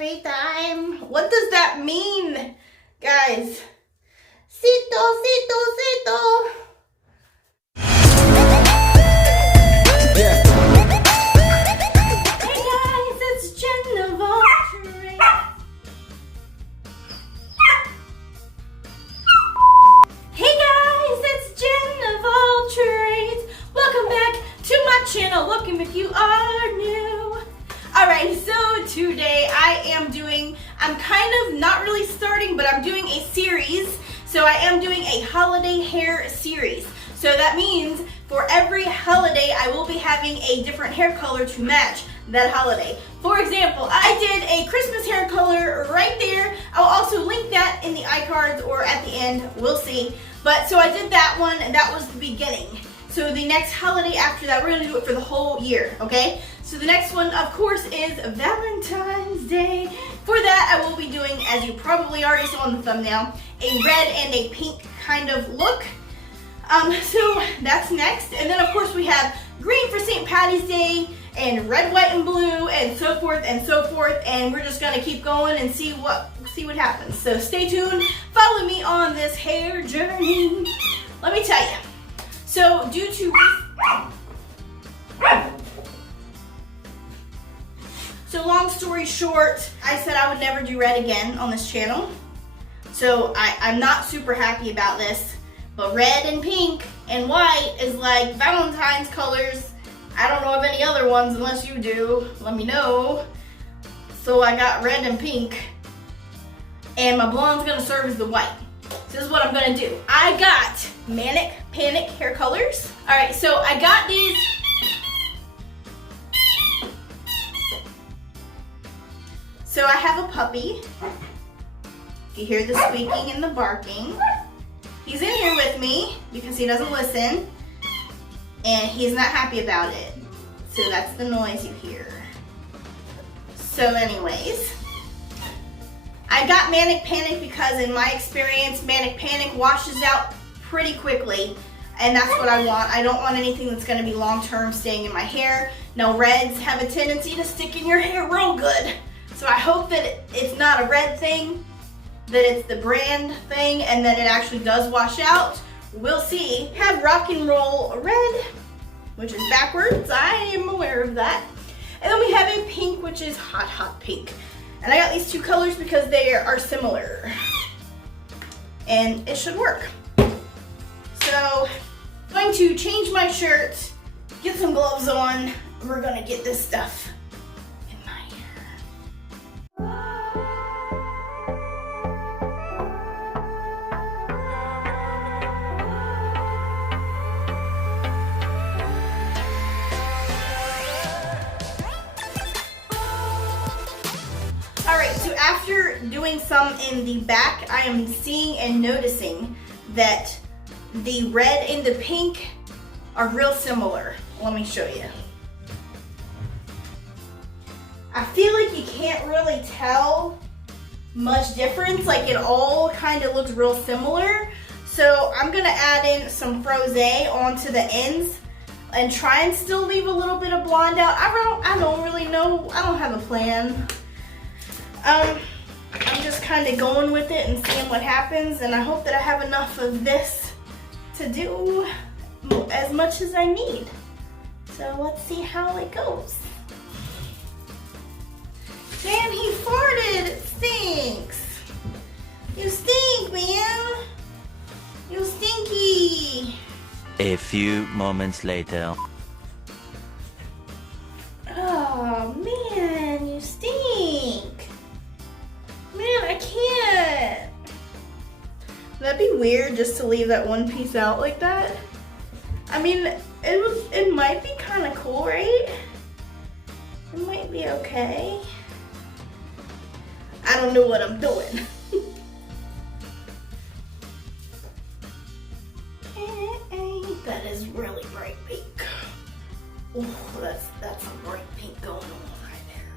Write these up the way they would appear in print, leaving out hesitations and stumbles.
every time. What does that mean, guys? Cito, cito, cito. Yeah. Hey guys, it's Jen of Valentine. Hey guys, it's Jen of all trades. Welcome back to my channel. Welcome if you are new. Alright, so today I'm kind of not really starting, but I'm doing a series. So I am doing a holiday hair series. So that means for every holiday, I will be having a different hair color to match that holiday. For example, I did a Christmas hair color right there. I'll also link that in the iCards or at the end, we'll see. But so I did that one, and that was the beginning. So the next holiday after that, we're gonna do it for the whole year, okay? So the next one, of course, is Valentine's Day. For that, I will be doing, as you probably already saw in the thumbnail, a red and a pink kind of look. So that's next. And then, of course, we have green for St. Patty's Day, and red, white, and blue, and so forth and so forth. And we're just gonna keep going and see what happens. So stay tuned. Follow me on this hair journey. Let me tell you. So due to long story short, I said I would never do red again on this channel. So I'm not super happy about this. But red and pink and white is like Valentine's colors. I don't know of any other ones unless you do. Let me know. So I got red and pink. And my blonde's gonna serve as the white. So this is what I'm gonna do. I got Manic Panic hair colors. All right, so I got these. So I have a puppy. You hear the squeaking and the barking. He's in here with me because he doesn't listen, and he's not happy about it. So that's the noise you hear. So anyways, I got Manic Panic because in my experience, Manic Panic washes out pretty quickly, and that's what I want. I don't want anything that's gonna be long-term staying in my hair. Now reds have a tendency to stick in your hair real good. So I hope that it's not a red thing, that it's the brand thing, and that it actually does wash out. We'll see. Have Rock and Roll Red, which is backwards. I am aware of that. And then we have a pink, which is Hot Hot Pink. And I got these two colors because they are similar. And it should work. So, I'm going to change my shirt, get some gloves on. We're gonna get this stuff in my hair. Alright, so after doing some in the back, I am seeing and noticing that the red and the pink are real similar. Let me show you. I feel like you can't really tell much difference, like it all kind of looks real similar. So I'm gonna add in some Frosé onto the ends and try and still leave a little bit of blonde out. I don't really know, I don't have a plan. I'm just kind of going with it and seeing what happens, and I hope that I have enough of this to do as much as I need. So let's see how it goes. Man, he farted. It stinks. You stink, man. You stinky. A few moments later. Oh, man, you stink. Man, I can't. Would that be weird just to leave that one piece out like that? I mean, it might be kind of cool, right? It might be okay. I don't know what I'm doing. That is really bright pink. Ooh, that's some bright pink going on right there.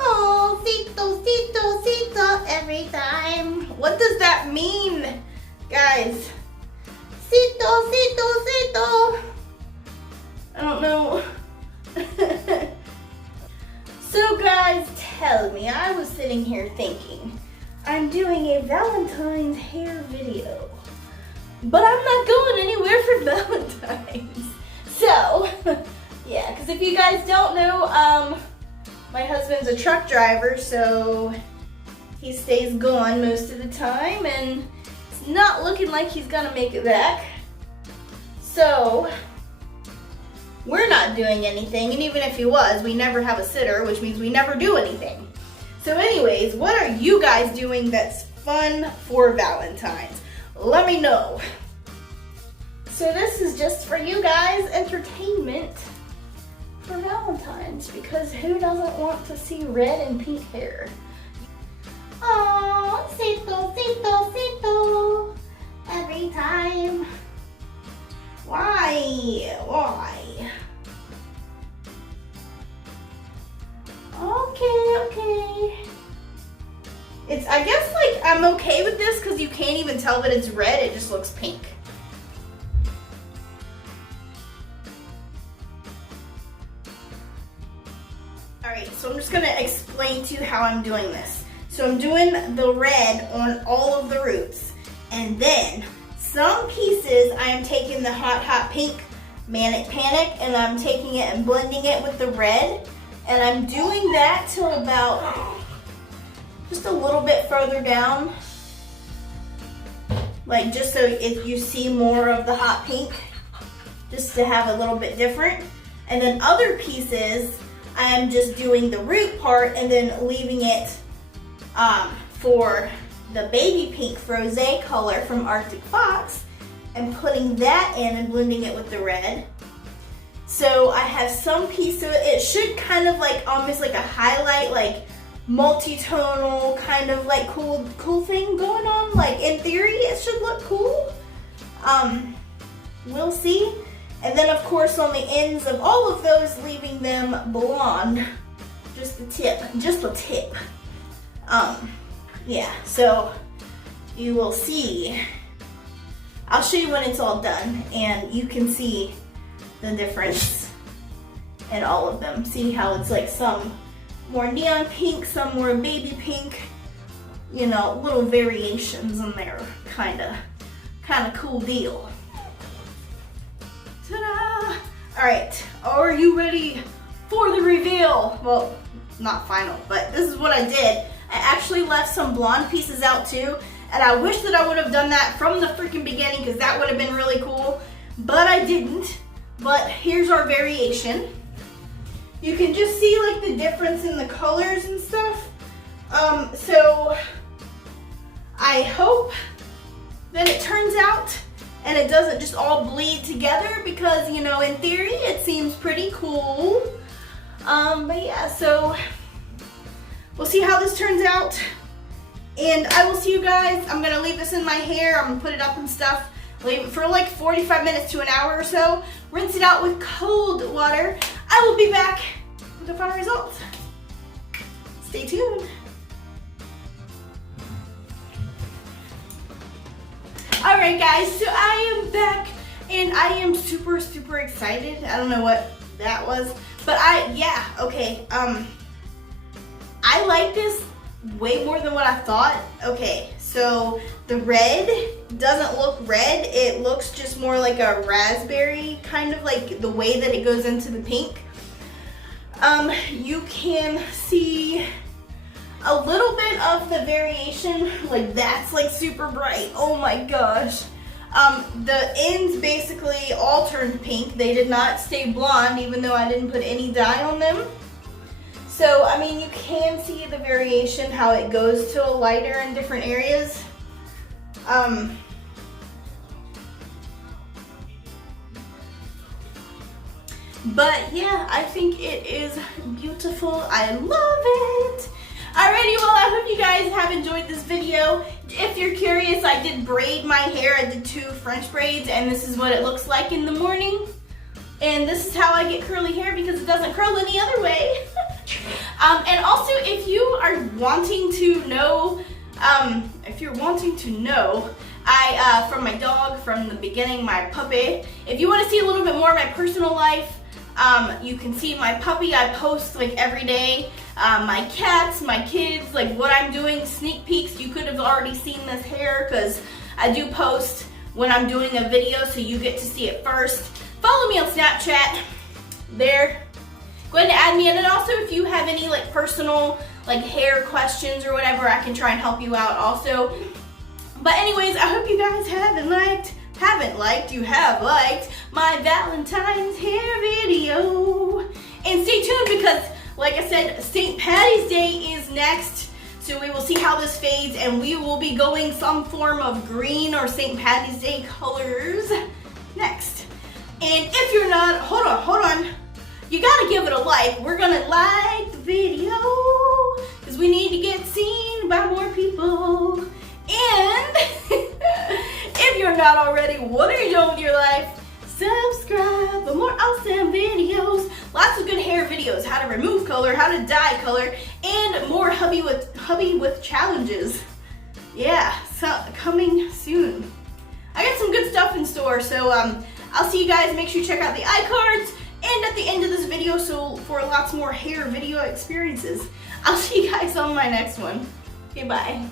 Oh, cito, cito, cito every time. What does that mean, guys? Cito, cito, cito. I don't know. I was sitting here thinking, I'm doing a Valentine's hair video, but I'm not going anywhere for Valentine's. So, yeah, because if you guys don't know, my husband's a truck driver, so he stays gone most of the time, and it's not looking like he's gonna make it back. So, we're not doing anything, and even if he was, we never have a sitter, which means we never do anything. So anyways, what are you guys doing that's fun for Valentine's? Let me know. So this is just for you guys, entertainment for Valentine's, because who doesn't want to see red and pink hair? Oh, Sito, Sito, Sito, every time. Why? Okay. It's, I guess, like, I'm okay with this because you can't even tell that it's red, it just looks pink. Alright, so I'm just gonna explain to you how I'm doing this. So I'm doing the red on all of the roots, and then some pieces I am taking the hot pink Manic Panic, and I'm taking it and blending it with the red, and I'm doing that till about just a little bit further down, like just so if you see more of the hot pink, just to have a little bit different. And then other pieces I'm just doing the root part and then leaving it for the baby pink Frosé color from Arctic Fox and putting that in and blending it with the red. So I have some piece of it. It should kind of like almost like a highlight, like multi-tonal kind of like cool thing going on. Like in theory, it should look cool. We'll see. And then of course on the ends of all of those, leaving them blonde. Just the tip. Yeah, so you will see. I'll show you when it's all done and you can see the difference in all of them. See how it's like some more neon pink, some more baby pink, you know, little variations in there. Kinda cool deal. Ta-da! Alright, are you ready for the reveal? Well, not final, but this is what I did. I actually left some blonde pieces out too, and I wish that I would have done that from the freaking beginning because that would have been really cool, but I didn't. But here's our variation. You can just see like the difference in the colors and stuff. So I hope that it turns out and it doesn't just all bleed together because, you know, in theory it seems pretty cool. But yeah, so we'll see how this turns out. And I will see you guys. I'm gonna leave this in my hair. I'm gonna put it up and stuff. Leave it for like 45 minutes to an hour or so. Rinse it out with cold water. I will be back with the final results. Stay tuned. Alright guys, so I am back and I am super excited. I don't know what that was, but okay. I like this way more than what I thought. Okay, so the red doesn't look red. It looks just more like a raspberry, kind of like the way that it goes into the pink. You can see a little bit of the variation, like that's like super bright. Oh my gosh. The ends basically all turned pink. They did not stay blonde, even though I didn't put any dye on them. So, I mean, you can see the variation, how it goes to a lighter in different areas. But yeah, I think it is beautiful. I love it. Alrighty, well, I hope you guys have enjoyed this video. If you're curious, I did braid my hair. I did 2 French braids, and this is what it looks like in the morning. And this is how I get curly hair because it doesn't curl any other way. And also, if you are wanting to know, from my dog, from the beginning, my puppy, if you want to see a little bit more of my personal life, You can see my puppy, I post like every day. My cats, my kids, like what I'm doing, sneak peeks. You could have already seen this hair because I do post when I'm doing a video, so you get to see it first. Follow me on Snapchat there. Go ahead and add me in, and also if you have any like personal like hair questions or whatever, I can try and help you out also. But anyways, I hope you guys have liked my Valentine's hair video. And stay tuned because, like I said, St. Patty's Day is next. So we will see how this fades, and we will be going some form of green or St. Patty's Day colors next. And if you're not, hold on. You gotta give it a like. We're gonna like the video because we need to get seen by more people. And if you're not already, what are you doing with your life? Subscribe for more awesome videos. Lots of good hair videos, how to remove color, how to dye color, and more hubby with challenges. Yeah, so coming soon. I got some good stuff in store, so I'll see you guys. Make sure you check out the iCards and at the end of this video for lots more hair video experiences. I'll see you guys on my next one. Okay, bye.